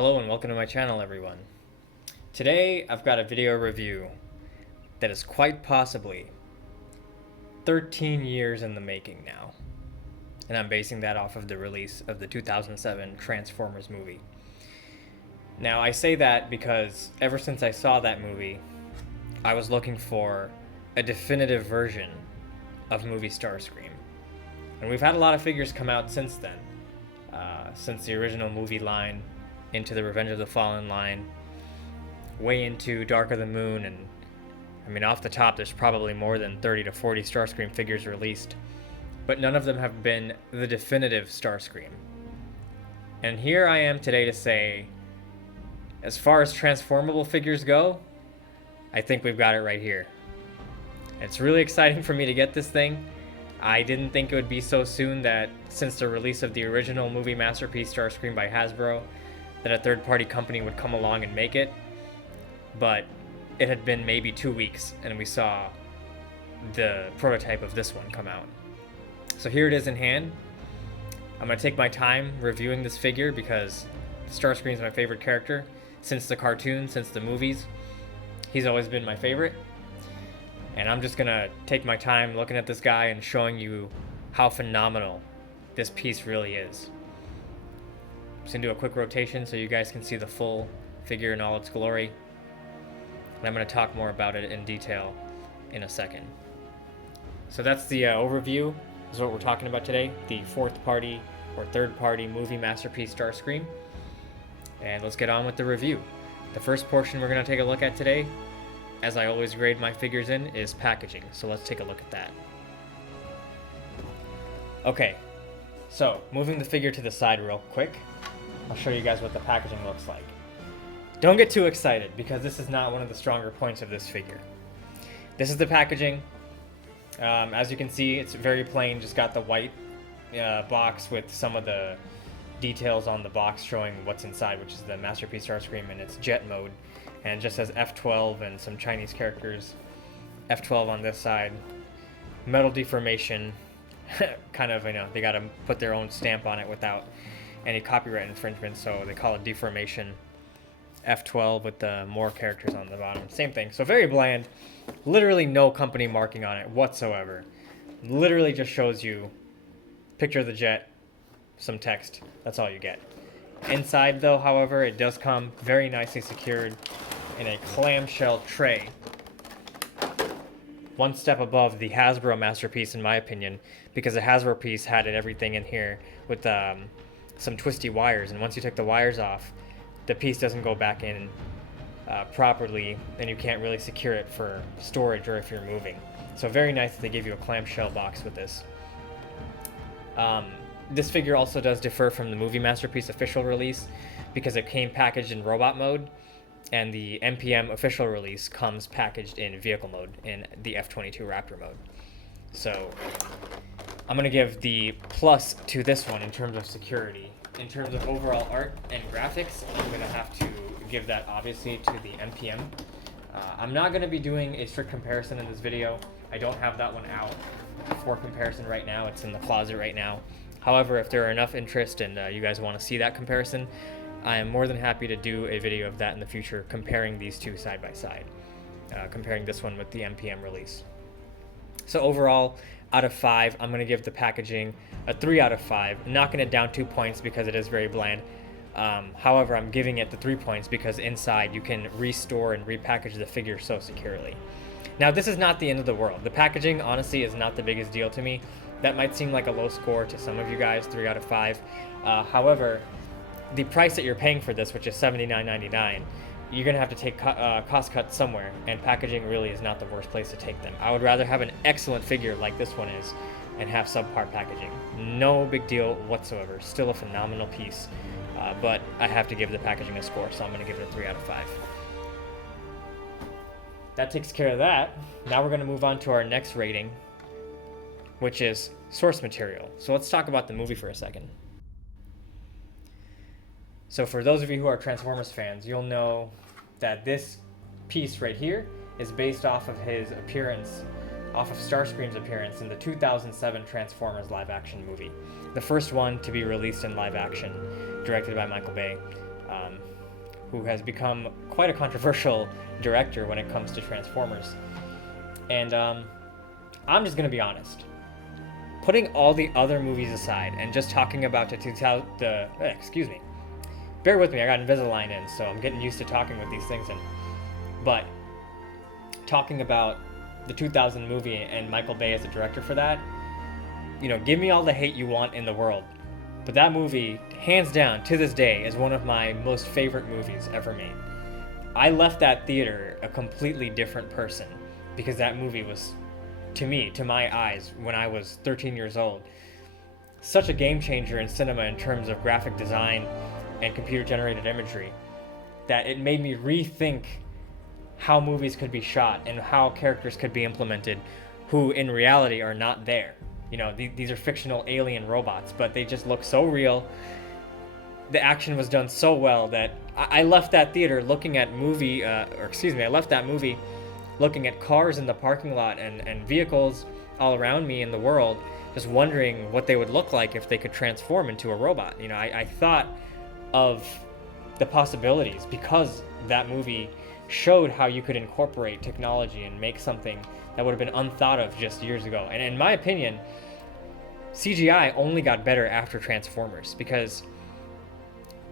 Hello and welcome to my channel, everyone. Today I've got a video review that is quite possibly 13 years in the making now, and I'm basing that off of the release of the 2007 Transformers movie. Now I say that because ever since I saw that movie, I was looking for a definitive version of movie Starscream, and we've had a lot of figures come out since then, since the original movie line, into the Revenge of the Fallen line, way into Dark of the Moon, and I mean, off the top, there's probably more than 30 to 40 Starscream figures released, but none of them have been the definitive Starscream. And here I am today to say, as far as transformable figures go, I think we've got it right here. It's really exciting for me to get this thing. I didn't think it would be so soon, that since the release of the original movie masterpiece Starscream by Hasbro, that a third-party company would come along and make it, but it had been maybe 2 weeks and we saw the prototype of this one come out. So here it is in hand. I'm going to take my time reviewing this figure because Starscream is my favorite character since the cartoon, since the movies. He's always been my favorite, and I'm just going to take my time looking at this guy and showing you how phenomenal this piece really is. Just gonna do a quick rotation so you guys can see the full figure in all its glory. And I'm gonna talk more about it in detail in a second. So that's the overview. This is what we're talking about today, the fourth party or third party movie masterpiece Starscream. And let's get on with the review. The first portion we're gonna take a look at today, as I always grade my figures in, is packaging. So let's take a look at that. Okay, so moving the figure to the side real quick, I'll show you guys what the packaging looks like. Don't get too excited, because this is not one of the stronger points of this figure. This is the packaging. As you can see, it's very plain, just got the white box with some of the details on the box showing what's inside, which is the Masterpiece Starscream in its jet mode. And it just says F12 and some Chinese characters. F12 on this side. Metal deformation. Kind of, they got to put their own stamp on it without any copyright infringement, so they call it Deformation. F12 with the more characters on the bottom. Same thing. So very bland. Literally no company marking on it whatsoever. Literally just shows you picture of the jet, some text. That's all you get. Inside, though, however, it does come very nicely secured in a clamshell tray. One step above the Hasbro masterpiece, in my opinion, because the Hasbro piece had everything in here with some twisty wires, and once you take the wires off, the piece doesn't go back in properly, and you can't really secure it for storage or if you're moving. So very nice that they give you a clamshell box with this. This figure also does differ from the movie masterpiece official release because it came packaged in robot mode, and the MPM official release comes packaged in vehicle mode in the F-22 Raptor mode. So I'm going to give the plus to this one in terms of security. In terms of overall art and graphics, I'm going to have to give that obviously to the MPM. I'm not going to be doing a strict comparison in this video. I don't have that one out for comparison right now. It's in the closet right now. However, if there are enough interest and you guys want to see that comparison, I am more than happy to do a video of that in the future, comparing these two side by side, comparing this one with the MPM release. So overall, out of 5, I'm going to give the packaging a 3 out of 5, knocking it down 2 points because it is very bland. However, I'm giving it the 3 points because inside you can restore and repackage the figure so securely. Now, this is not the end of the world. The packaging, honestly, is not the biggest deal to me. That might seem like a low score to some of you guys, 3 out of 5. However, the price that you're paying for this, which is $79.99, you're going to have to take cost cuts somewhere, and packaging really is not the worst place to take them. I would rather have an excellent figure like this one is and have subpar packaging. No big deal whatsoever. Still a phenomenal piece, but I have to give the packaging a score, so I'm going to give it a 3 out of 5. That takes care of that. Now we're going to move on to our next rating, which is source material. So let's talk about the movie for a second. So for those of you who are Transformers fans, you'll know that this piece right here is based off of his appearance, off of Starscream's appearance in the 2007 Transformers live action movie. The first one to be released in live action, directed by Michael Bay. who has become quite a controversial director when it comes to Transformers. And I'm just gonna be honest. Putting all the other movies aside and just talking about excuse me. Bear with me, I got Invisalign in, so I'm getting used to talking with these things in. But talking about the 2000 movie and Michael Bay as the director for that, give me all the hate you want in the world. But that movie, hands down, to this day, is one of my most favorite movies ever made. I left that theater a completely different person because that movie was, to me, to my eyes, when I was 13 years old, such a game changer in cinema in terms of graphic design and computer-generated imagery that it made me rethink how movies could be shot and how characters could be implemented who in reality are not there. These are fictional alien robots, but they just look so real. The action was done so well that I left that theater looking at I left that movie looking at cars in the parking lot and vehicles all around me in the world, just wondering what they would look like if they could transform into a robot. I thought of the possibilities because that movie showed how you could incorporate technology and make something that would have been unthought of just years ago. And in my opinion, CGI only got better after Transformers because,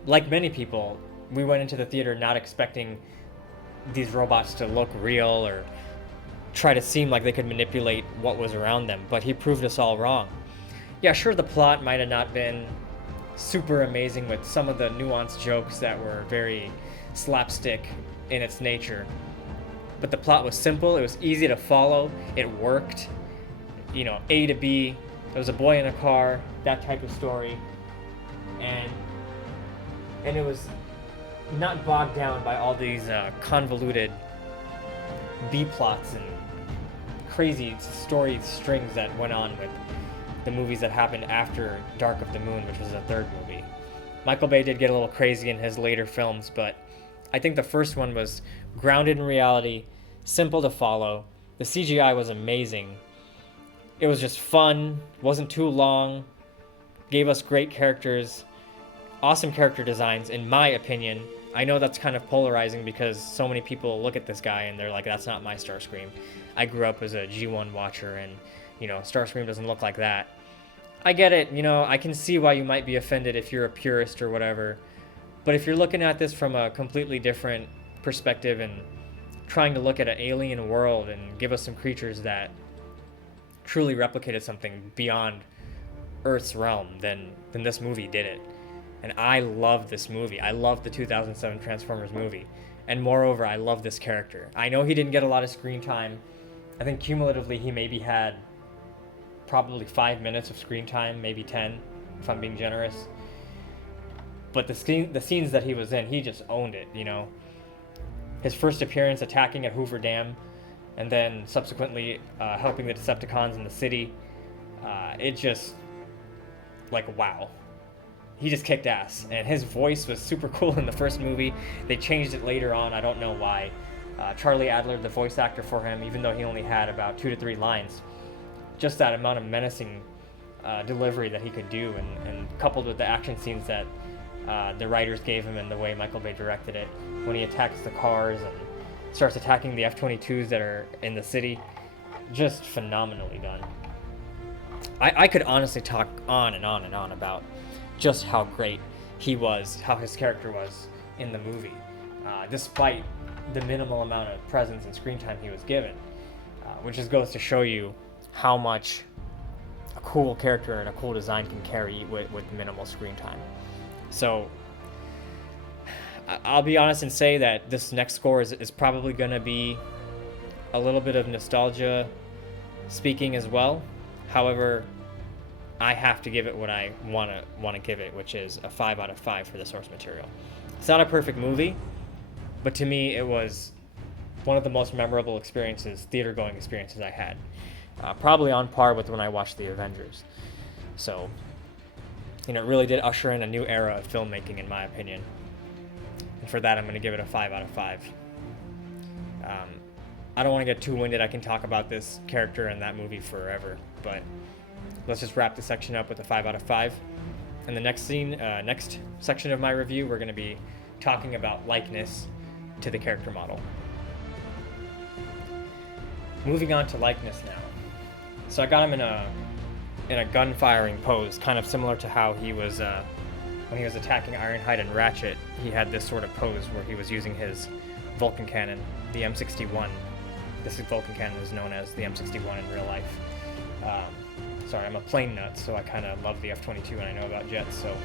like many people, we went into the theater not expecting these robots to look real or try to seem like they could manipulate what was around them, but he proved us all wrong. Yeah, sure, the plot might have not been super amazing with some of the nuanced jokes that were very slapstick in its nature, but the plot was simple, it was easy to follow, it worked. A to B, there was a boy in a car, that type of story, and it was not bogged down by all these convoluted B plots and crazy story strings that went on with the movies that happened after Dark of the Moon, which was the third movie. Michael Bay did get a little crazy in his later films, but I think the first one was grounded in reality, simple to follow. The CGI was amazing. It was just fun, wasn't too long, gave us great characters, awesome character designs, in my opinion. I know that's kind of polarizing because so many people look at this guy and they're like, that's not my Starscream. I grew up as a G1 watcher and, Starscream doesn't look like that. I get it, I can see why you might be offended if you're a purist or whatever. But if you're looking at this from a completely different perspective and trying to look at an alien world and give us some creatures that truly replicated something beyond Earth's realm, then this movie did it. And I love this movie. I love the 2007 Transformers movie. And moreover, I love this character. I know he didn't get a lot of screen time. I think cumulatively he maybe had probably 5 minutes of screen time, maybe 10, if I'm being generous. But the scenes that he was in, he just owned it, His first appearance attacking at Hoover Dam, and then subsequently helping the Decepticons in the city. It just, wow. He just kicked ass. And his voice was super cool in the first movie. They changed it later on, I don't know why. Charlie Adler, the voice actor for him, even though he only had about 2 to 3 lines, just that amount of menacing delivery that he could do, and coupled with the action scenes that the writers gave him and the way Michael Bay directed it, when he attacks the cars and starts attacking the F-22s that are in the city, just phenomenally done. I could honestly talk on and on and on about just how great he was, how his character was in the movie, despite the minimal amount of presence and screen time he was given, which just goes to show you how much a cool character and a cool design can carry with minimal screen time. So I'll be honest and say that this next score is probably going to be a little bit of nostalgia speaking as well. However, I have to give it what I want to give it, which is a 5 out of 5 for the source material. It's not a perfect movie, but to me it was one of the most memorable theater-going experiences I had. Probably on par with when I watched The Avengers. So, it really did usher in a new era of filmmaking, in my opinion. And for that, I'm going to give it a 5 out of 5. I don't want to get too winded. I can talk about this character and that movie forever, but let's just wrap this section up with a 5 out of 5. In the next section of my review, we're going to be talking about likeness to the character model. Moving on to likeness now. So I got him in a gun firing pose, kind of similar to how he was when he was attacking Ironhide and Ratchet. He had this sort of pose where he was using his Vulcan cannon, the M61. This Vulcan cannon is known as the M61 in real life. Sorry, I'm a plane nut, so I kind of love the F-22 and I know about jets, so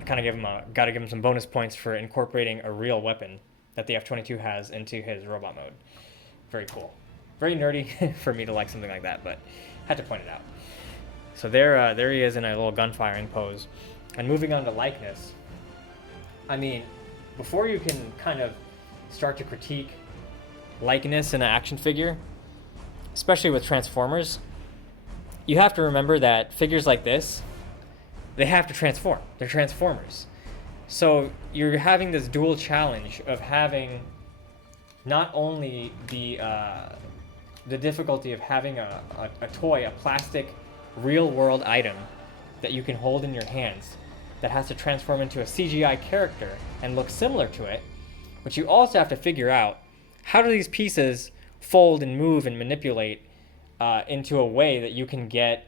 I kind of got to give him some bonus points for incorporating a real weapon that the F-22 has into his robot mode. Very cool. Very nerdy for me to like something like that, but had to point it out. So there he is in a little gun firing pose. And moving on to likeness, I mean, before you can kind of start to critique likeness in an action figure, especially with Transformers, you have to remember that figures like this, they have to transform. They're Transformers. So you're having this dual challenge of having not only the difficulty of having a toy, a plastic, real-world item that you can hold in your hands that has to transform into a CGI character and look similar to it, but you also have to figure out how do these pieces fold and move and manipulate into a way that you can get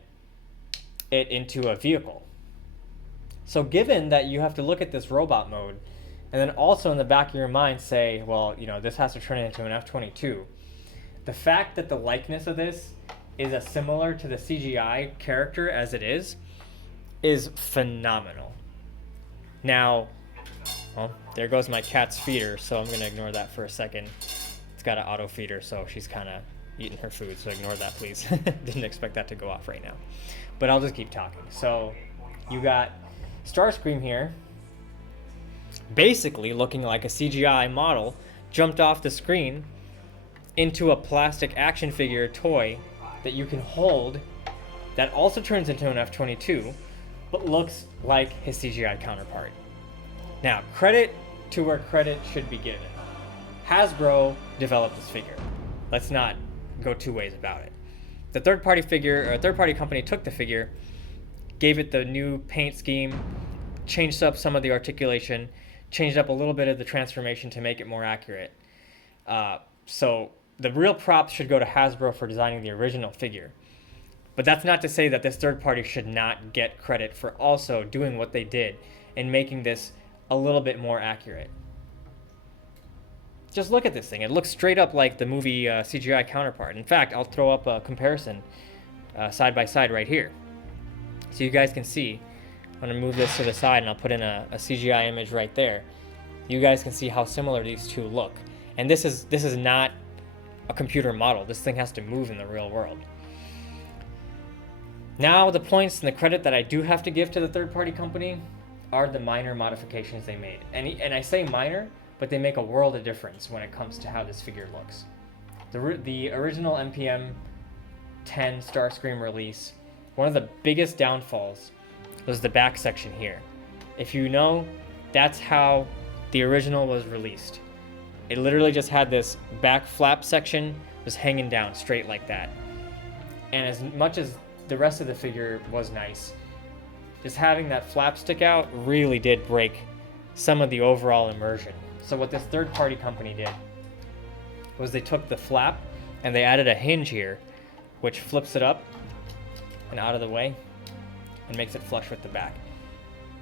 it into a vehicle. So given that you have to look at this robot mode and then also in the back of your mind say, well, you know, this has to turn it into an F-22, the fact that the likeness of this is as similar to the CGI character as it is phenomenal. Now, well, there goes my cat's feeder, so I'm going to ignore that for a second. It's got an auto feeder, so she's kind of eating her food, so ignore that, please. Didn't expect that to go off right now. But I'll just keep talking. So you got Starscream here, basically looking like a CGI model, jumped off the screen into a plastic action figure toy that you can hold that also turns into an F-22, but looks like his CGI counterpart. Now, credit to where credit should be given. Hasbro developed this figure. Let's not go two ways about it. The third-party company took the figure, gave it the new paint scheme, changed up some of the articulation, changed up a little bit of the transformation to make it more accurate. So the real props should go to Hasbro for designing the original figure. But that's not to say that this third party should not get credit for also doing what they did and making this a little bit more accurate. Just look at this thing. It looks straight up like the movie CGI counterpart. In fact, I'll throw up a comparison side by side right here. So you guys can see. I'm going to move this to the side and I'll put in a CGI image right there. You guys can see how similar these two look. And this is not a computer model. This thing has to move in the real world. Now the points and the credit that I do have to give to the third-party company are the minor modifications they made. And I say minor, but they make a world of difference when it comes to how this figure looks. The original MPM-10 Starscream release, one of the biggest downfalls was the back section here. If you know, that's how the original was released. It literally just had this back flap section was hanging down straight like that. And as much as the rest of the figure was nice, just having that flap stick out really did break some of the overall immersion. So what this third-party company did was they took the flap and they added a hinge here, which flips it up and out of the way and makes it flush with the back.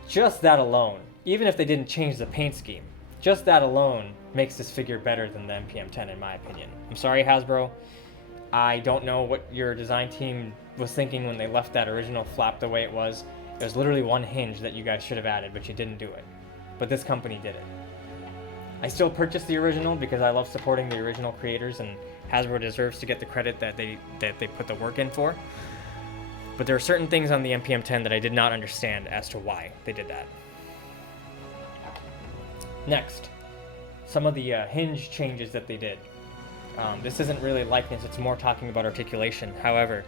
Just that alone, even if they didn't change the paint scheme, just that alone makes this figure better than the MPM-10 in my opinion. I'm sorry, Hasbro. I don't know what your design team was thinking when they left that original flap the way it was. It was literally one hinge that you guys should have added, but you didn't do it. But this company did it. I still purchased the original because I love supporting the original creators, and Hasbro deserves to get the credit that they put the work in for. But there are certain things on the MPM-10 that I did not understand as to why they did that. Next, some of the hinge changes that they did. This isn't really likeness, it's more talking about articulation. However,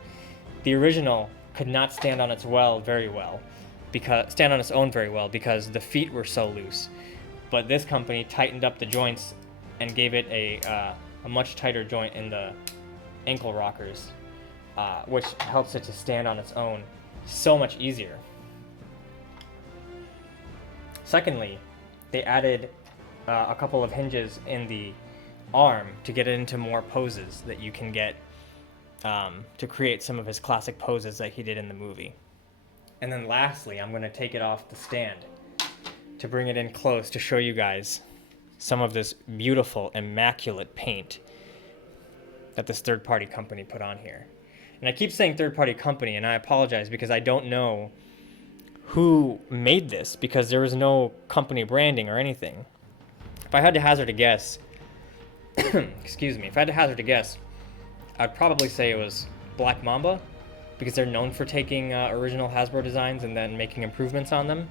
the original could not stand on its own very well because the feet were so loose. But this company tightened up the joints and gave it a much tighter joint in the ankle rockers, which helps it to stand on its own so much easier. Secondly, they added a couple of hinges in the arm to get it into more poses that you can get to create some of his classic poses that he did in the movie. And then lastly, I'm going to take it off the stand to bring it in close to show you guys some of this beautiful, immaculate paint that this third-party company put on here. And I keep saying third-party company, and I apologize because I don't know who made this, because there was no company branding or anything. If I had to hazard a guess, excuse me, if I had to hazard a guess, I'd probably say it was Black Mamba, because they're known for taking original Hasbro designs and then making improvements on them.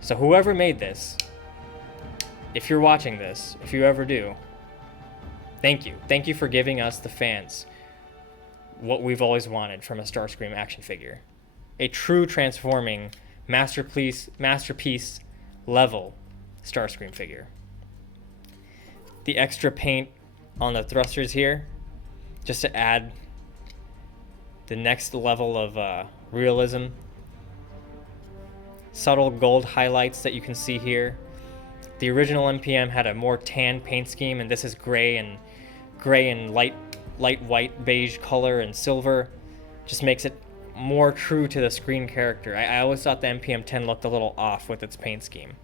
So whoever made this, if you're watching this, if you ever do, thank you. Thank you for giving us, the fans, what we've always wanted from a Starscream action figure. A true transforming masterpiece level Starscream figure. The extra paint on the thrusters here, just to add the next level of realism. Subtle gold highlights that you can see here. The original MPM had a more tan paint scheme, and this is gray and light white beige color and silver. Just makes it more true to the screen character. I always thought the MPM-10 looked a little off with its paint scheme.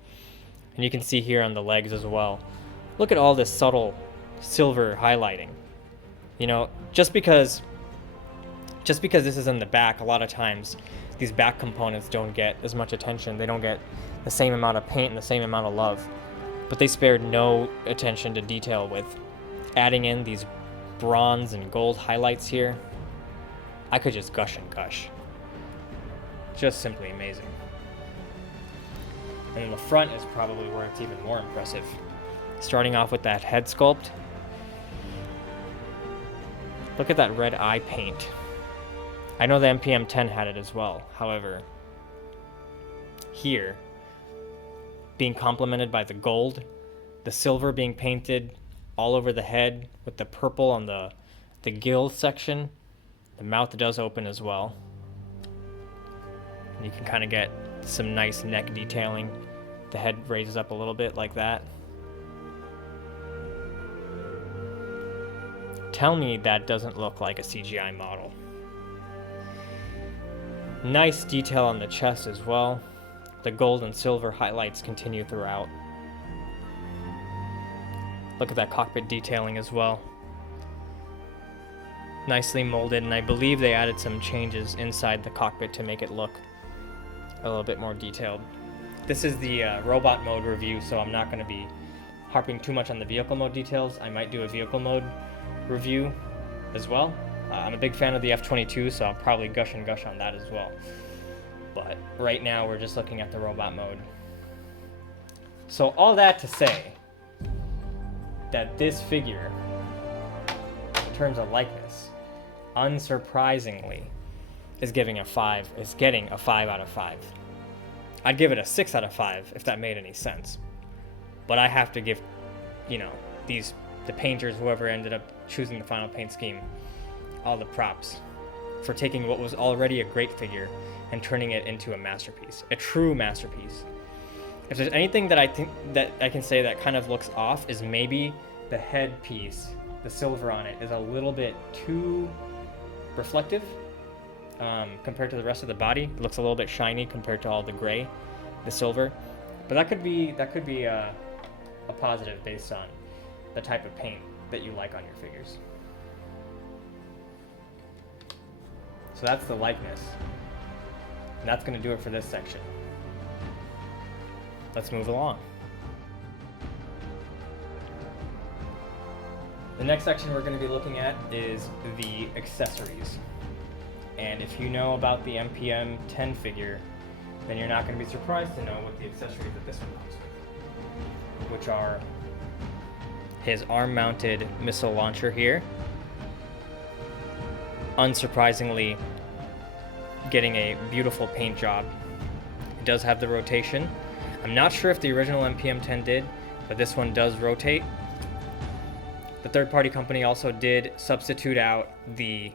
And you can see here on the legs as well. Look at all this subtle silver highlighting. You know, just because this is in the back, a lot of times these back components don't get as much attention. They don't get the same amount of paint and the same amount of love. But they spared no attention to detail with adding in these bronze and gold highlights here. I could just gush and gush. Just simply amazing. And then the front is probably where it's even more impressive. Starting off with that head sculpt. Look at that red eye paint. I know the MPM-10 had it as well. However, here, being complemented by the gold, the silver being painted all over the head with the purple on the gill section. The mouth does open as well. And you can kind of get some nice neck detailing. The head raises up a little bit like that. Tell me that doesn't look like a CGI model. Nice detail on the chest as well. The gold and silver highlights continue throughout. Look at that cockpit detailing as well. Nicely molded, and I believe they added some changes inside the cockpit to make it look a little bit more detailed. This is the robot mode review, so I'm not going to be harping too much on the vehicle mode details. I might do a vehicle mode review as well. I'm a big fan of the F-22, so I'll probably gush and gush on that as well. But right now we're just looking at the robot mode. So all that to say that this figure, in terms of likeness, unsurprisingly, is getting a 5 out of 5. I'd give it a 6 out of 5 if that made any sense. But I have to give, you know, the painters, whoever ended up choosing the final paint scheme, all the props for taking what was already a great figure and turning it into a masterpiece, a true masterpiece. If there's anything that I think that I can say that kind of looks off, is maybe the headpiece, the silver on it, is a little bit too reflective compared to the rest of the body. It looks a little bit shiny compared to all the gray, the silver. But that could be a positive based on the type of paint that you like on your figures. So that's the likeness. And that's going to do it for this section. Let's move along. The next section we're going to be looking at is the accessories. And if you know about the MPM-10 figure, then you're not going to be surprised to know what the accessories that this one comes with, which are his arm-mounted missile launcher here. Unsurprisingly, getting a beautiful paint job. It does have the rotation. I'm not sure if the original MPM-10 did, but this one does rotate. The third-party company also did substitute out the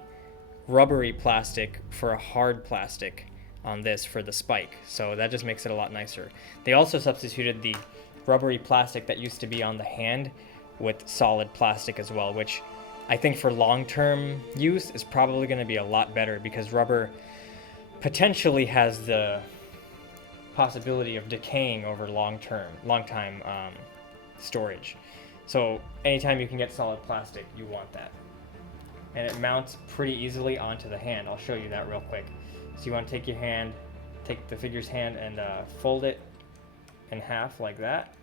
rubbery plastic for a hard plastic on this for the spike, so that just makes it a lot nicer. They also substituted the rubbery plastic that used to be on the hand with solid plastic as well, which I think for long-term use is probably going to be a lot better, because rubber potentially has the possibility of decaying over long time storage. So anytime you can get solid plastic, you want that. And it mounts pretty easily onto the hand. I'll show you that real quick. So you want to take the figure's hand and fold it in half like that.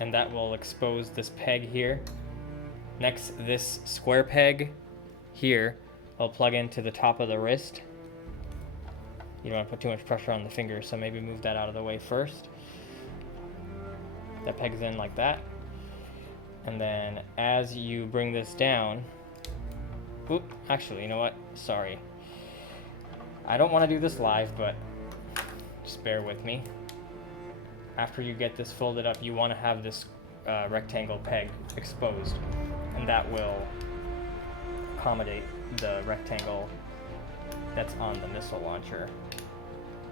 And that will expose this peg here. Next, this square peg here will plug into the top of the wrist. You don't want to put too much pressure on the finger, so maybe move that out of the way first. That pegs in like that. And then as you bring this down, actually, you know what? Sorry. I don't want to do this live, but just bear with me. After you get this folded up, you want to have this rectangle peg exposed, and that will accommodate the rectangle that's on the missile launcher.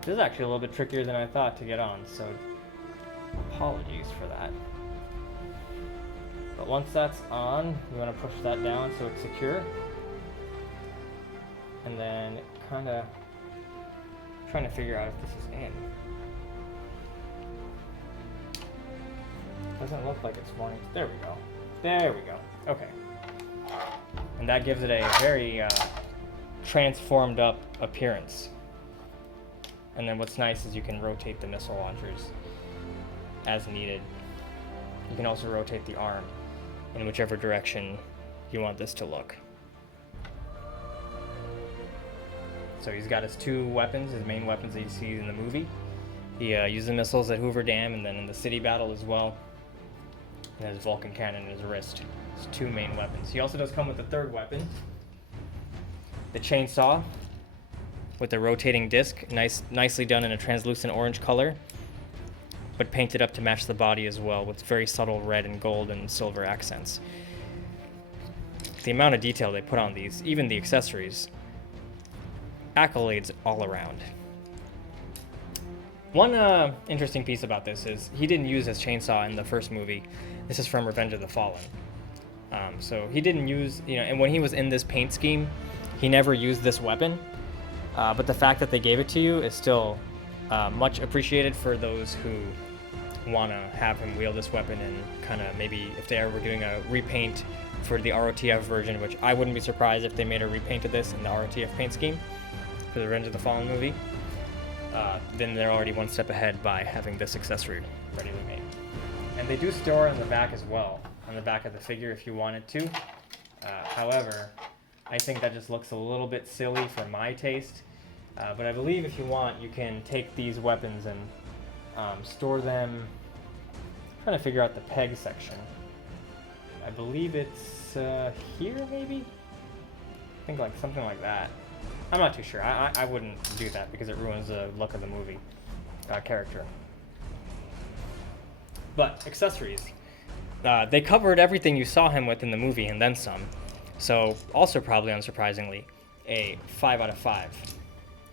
This is actually a little bit trickier than I thought to get on, so apologies for that. But once that's on, you want to push that down so it's secure. And then kind of trying to figure out if this is in. Doesn't look like it's wanting. There we go. There we go. Okay. And that gives it a very transformed up appearance. And then what's nice is you can rotate the missile launchers as needed. You can also rotate the arm in whichever direction you want this to look. So he's got his two weapons, his main weapons that you see in the movie. He used the missiles at Hoover Dam and then in the city battle as well. And his Vulcan cannon in his wrist. His two main weapons. He also does come with a third weapon, the chainsaw with the rotating disc, nicely done in a translucent orange color, but painted up to match the body as well with very subtle red and gold and silver accents. The amount of detail they put on these, even the accessories, accolades all around. One interesting piece about this is he didn't use his chainsaw in the first movie. This is from Revenge of the Fallen. So he didn't use, and when he was in this paint scheme, he never used this weapon. But the fact that they gave it to you is still much appreciated for those who want to have him wield this weapon, and kind of maybe if they were doing a repaint for the ROTF version, which I wouldn't be surprised if they made a repaint of this in the ROTF paint scheme for the Revenge of the Fallen movie, then they're already one step ahead by having this accessory ready to make. And they do store on the back as well, on the back of the figure if you wanted to. However, I think that just looks a little bit silly for my taste. But I believe if you want, you can take these weapons and store them. I'm trying to figure out the peg section. I believe it's here, maybe? I think like something like that. I'm not too sure. I wouldn't do that because it ruins the look of the movie character. But accessories. They covered everything you saw him with in the movie and then some. So also probably unsurprisingly, a 5 out of 5.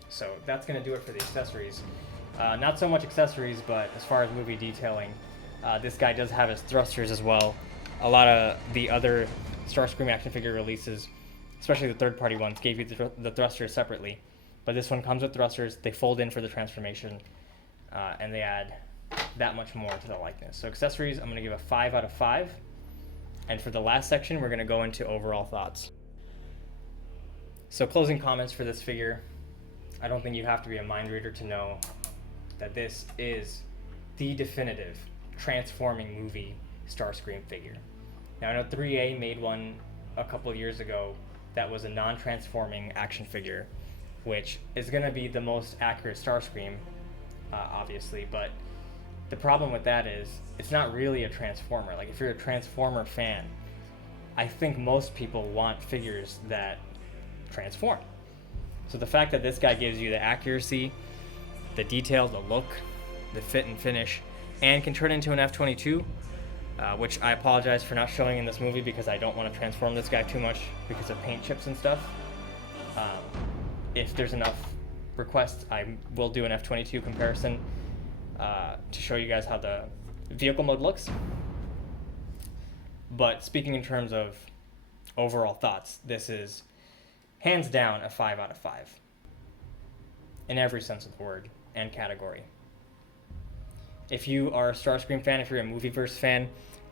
So that's going to do it for the accessories. Not so much accessories, but as far as movie detailing, this guy does have his thrusters as well. A lot of the other Starscream action figure releases, especially the third-party ones, gave you the thrusters separately. But this one comes with thrusters. They fold in for the transformation, and they add that much more to the likeness. So accessories, I'm going to give a 5 out of 5. And for the last section, we're going to go into overall thoughts. So closing comments for this figure. I don't think you have to be a mind reader to know that this is the definitive transforming movie Starscream figure. Now I know 3A made one a couple years ago that was a non-transforming action figure, which is going to be the most accurate Starscream, obviously, but the problem with that is it's not really a Transformer. Like if you're a Transformer fan, I think most people want figures that transform. So the fact that this guy gives you the accuracy, the detail, the look, the fit and finish, and can turn into an F-22, which I apologize for not showing in this movie because I don't want to transform this guy too much because of paint chips and stuff. If there's enough requests, I will do an F-22 comparison. to show you guys how the vehicle mode looks. But speaking in terms of overall thoughts, this is hands down a 5 out of 5 in every sense of the word and category. If you are a Starscream fan, if you're a Movieverse fan,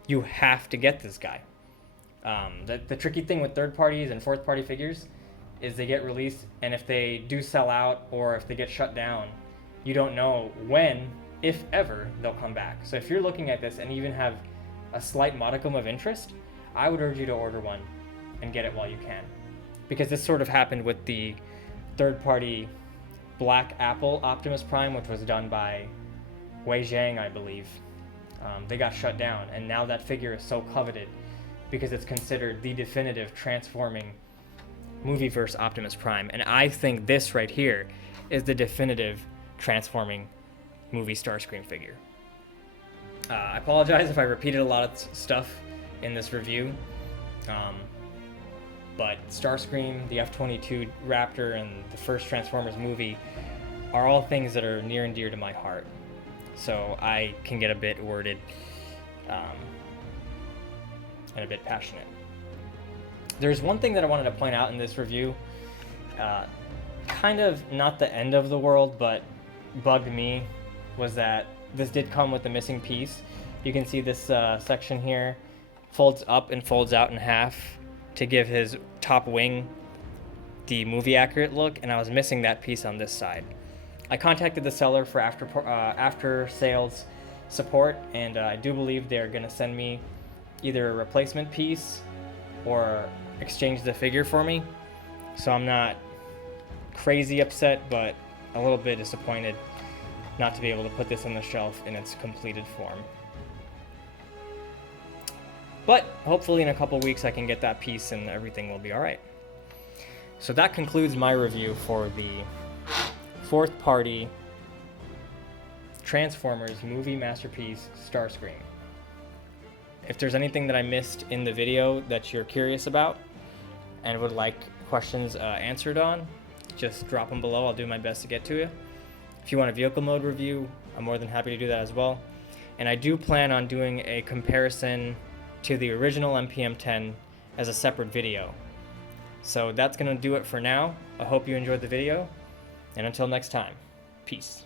you have to get this guy. The tricky thing with third parties and fourth party figures is they get released, and if they do sell out or if they get shut down, you don't know when, if ever, they'll come back. So if you're looking at this and even have a slight modicum of interest, I would urge you to order one and get it while you can. Because this sort of happened with the third-party Black Apple Optimus Prime, which was done by Wei Zhang, I believe. They got shut down, and now that figure is so coveted because it's considered the definitive transforming Movieverse Optimus Prime. And I think this right here is the definitive transforming movie Starscream figure. I apologize if I repeated a lot of stuff in this review, but Starscream, the F-22 Raptor, and the first Transformers movie are all things that are near and dear to my heart. So I can get a bit worded and a bit passionate. There's one thing that I wanted to point out in this review, kind of not the end of the world, but bugged me, was that this did come with a missing piece. You can see this section here folds up and folds out in half to give his top wing the movie accurate look, and I was missing that piece on this side. I contacted the seller for after sales support, and I do believe they're going to send me either a replacement piece or exchange the figure for me. So I'm not crazy upset, but a little bit disappointed not to be able to put this on the shelf in its completed form. But hopefully in a couple weeks I can get that piece and everything will be alright. So that concludes my review for the fourth party Transformers movie masterpiece Starscream. If there's anything that I missed in the video that you're curious about and would like questions answered on, just drop them below. I'll do my best to get to you. If you want a vehicle mode review, I'm more than happy to do that as well. And I do plan on doing a comparison to the original MPM-10 as a separate video. So that's going to do it for now. I hope you enjoyed the video, and until next time, peace.